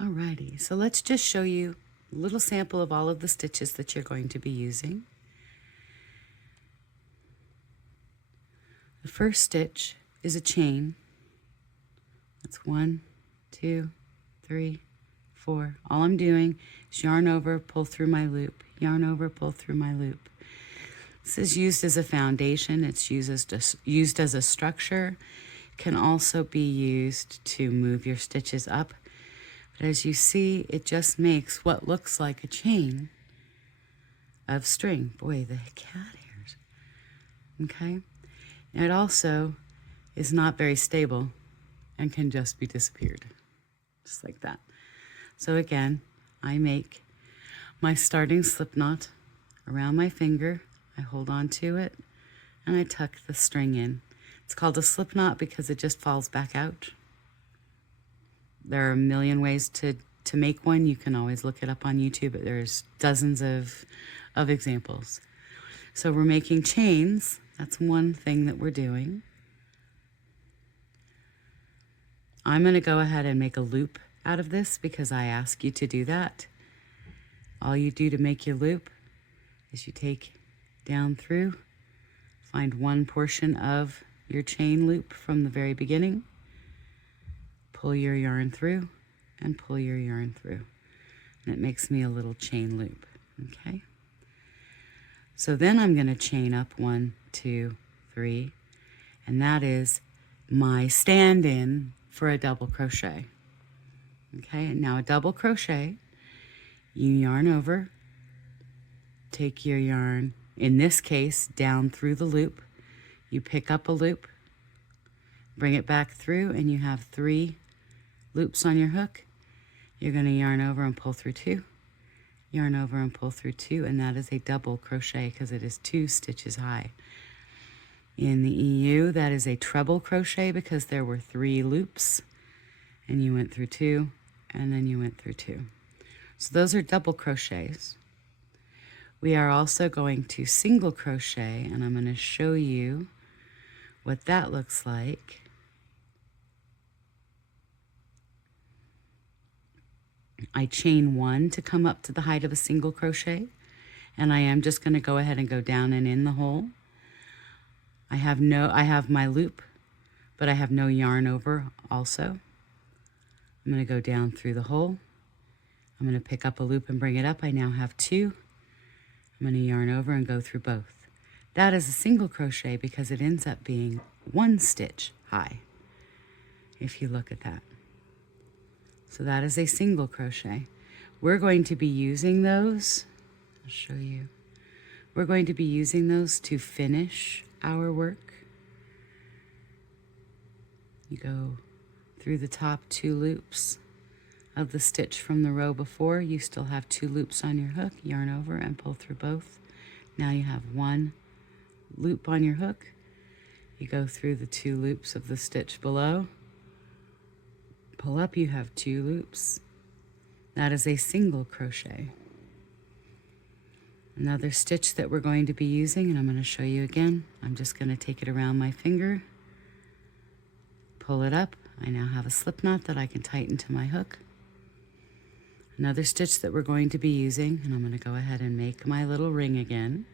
Alrighty, so let's just show you a little sample of all of the stitches that you're going to be using. The first stitch is a chain. That's 1, 2, 3, 4. All I'm doing is yarn over, pull through my loop, yarn over, pull through my loop. This is used as a foundation. It's used as a structure. It can also be used to move your stitches up. But as you see, it just makes what looks like a chain of string. Boy, the cat hairs. Okay? And it also is not very stable and can just be disappeared. Just like that. So again, I make my starting slip knot around my finger. I hold on to it and I tuck the string in. It's called a slip knot because it just falls back out. There are a million ways to make one. You can always look it up on YouTube. There's dozens of examples. So we're making chains. That's one thing that we're doing. I'm going to go ahead and make a loop out of this because I ask you to do that. All you do to make your loop is you take down through, find one portion of your chain loop from the very beginning, pull your yarn through, and pull your yarn through. And it makes me a little chain loop, okay? So then I'm going to chain up 1, 2, 3, and that is my stand-in for a double crochet. Okay, and now a double crochet, you yarn over, take your yarn, in this case, down through the loop, you pick up a loop, bring it back through, and you have 3 loops on your hook. You're going to yarn over and pull through 2, yarn over and pull through 2, and that is a double crochet because it is 2 stitches high. In the EU, that is a treble crochet because there were 3 loops, and you went through 2, and then you went through 2. So those are double crochets. We are also going to single crochet, and I'm going to show you what that looks like. I chain 1 to come up to the height of a single crochet, and I am just going to go ahead and go down and in the hole. I have my loop, but I have no yarn over also. I'm going to go down through the hole. I'm going to pick up a loop and bring it up. I now have 2. I'm going to yarn over and go through both. That is a single crochet because it ends up being 1 stitch high, if you look at that. So that is a single crochet. We're going to be using those, I'll show you. We're going to be using those to finish our work. You go through the top 2 loops of the stitch from the row before. You still have 2 loops on your hook, yarn over and pull through both. Now you have 1 loop on your hook. You go through the 2 loops of the stitch below. Pull up, you have 2 loops. That is a single crochet. Another stitch that we're going to be using, and I'm going to show you again. I'm just going to take it around my finger, pull it up. I now have a slip knot that I can tighten to my hook. Another stitch that we're going to be using, and I'm going to go ahead and make my little ring again.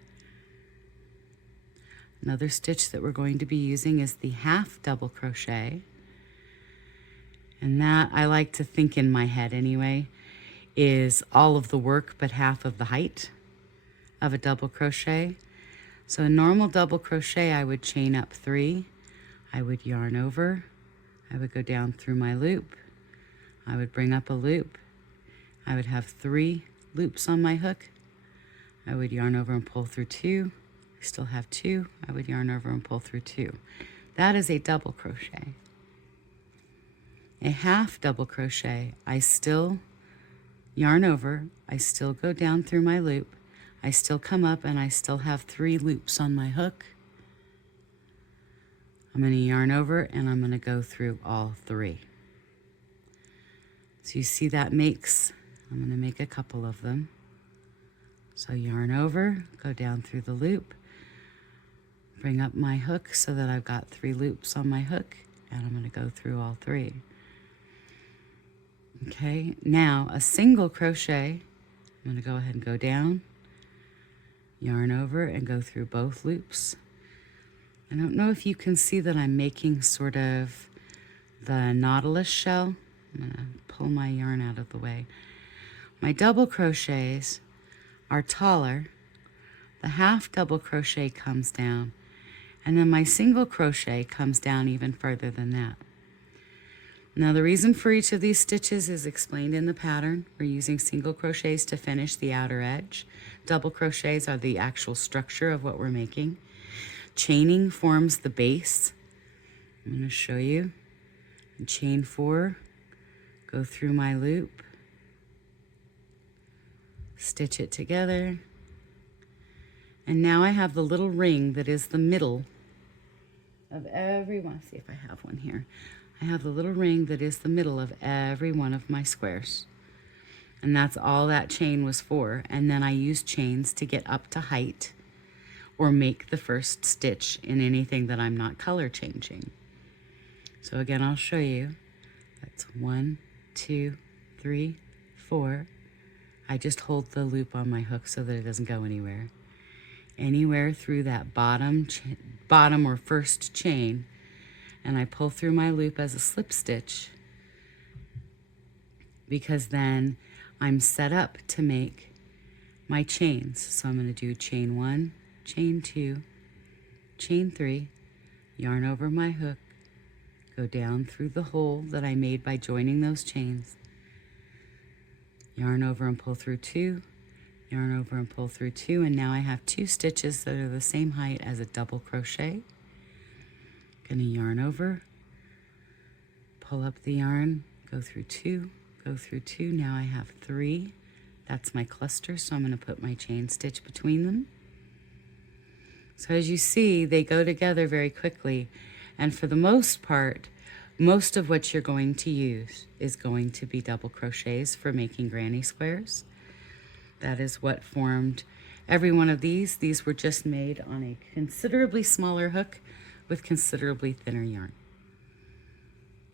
Another stitch that we're going to be using is the half double crochet. And that, I like to think in my head anyway, is all of the work but half of the height of a double crochet. So a normal double crochet, I would chain up 3. I would yarn over. I would go down through my loop. I would bring up a loop. I would have 3 loops on my hook. I would yarn over and pull through 2. I still have 2. I would yarn over and pull through 2. That is a double crochet. A half double crochet, I still yarn over, I still go down through my loop, I still come up, and I still have 3 loops on my hook. I'm going to yarn over and I'm going to go through all 3. So you see that makes, I'm going to make a couple of them. So yarn over, go down through the loop, bring up my hook so that I've got 3 loops on my hook, and I'm going to go through all 3. Okay, now a single crochet. I'm going to go ahead and go down, yarn over, and go through both loops. I don't know if you can see that I'm making sort of the nautilus shell. I'm going to pull my yarn out of the way. My double crochets are taller. The half double crochet comes down, and then my single crochet comes down even further than that. Now the reason for each of these stitches is explained in the pattern. We're using single crochets to finish the outer edge. Double crochets are the actual structure of what we're making. Chaining forms the base. I'm going to show you. Chain 4, go through my loop, stitch it together, and now I have the little ring that is the middle of every one. See if I have one here. I have the little ring that is the middle of every one of my squares. And that's all that chain was for. And then I use chains to get up to height or make the first stitch in anything that I'm not color changing. So again, I'll show you. That's 1, 2, 3, 4. I just hold the loop on my hook so that it doesn't go anywhere. Anywhere through that bottom or first chain, and I pull through my loop as a slip stitch, because then I'm set up to make my chains. So I'm going to do chain 1, chain 2, chain 3, yarn over my hook, go down through the hole that I made by joining those chains, yarn over and pull through 2, yarn over and pull through 2, and now I have 2 stitches that are the same height as a double crochet. Gonna yarn over, pull up the yarn, go through 2, go through 2. Now I have 3. That's my cluster, so I'm going to put my chain stitch between them. So as you see, they go together very quickly, and for the most part, most of what you're going to use is going to be double crochets for making granny squares. That is what formed every one of these. These were just made on a considerably smaller hook with considerably thinner yarn.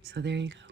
So there you go.